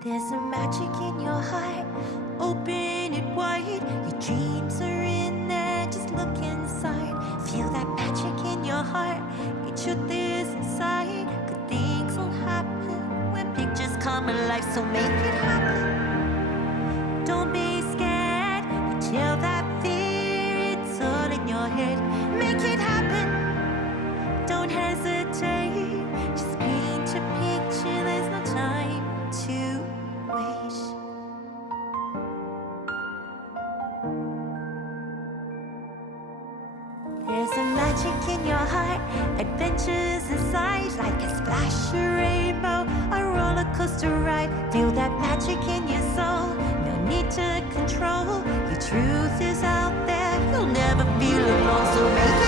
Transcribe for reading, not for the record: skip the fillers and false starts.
There's a magic in your heart, open it wide. Your dreams are in there, just look inside. Feel that magic in your heart, your truth is inside. Good things will happen when pictures come alive, so make it happen. Don't be scared, you kill that fear, it's all in your head. Make it happen, don't hesitate. Just paint your picture, there's no time to waste. There's a magic in your heart, adventures inside, like a splash, a rainbow, a roller coaster ride. Feel that magic in your soul, no need to control. Your truth is out there, you'll never feel alone, so make it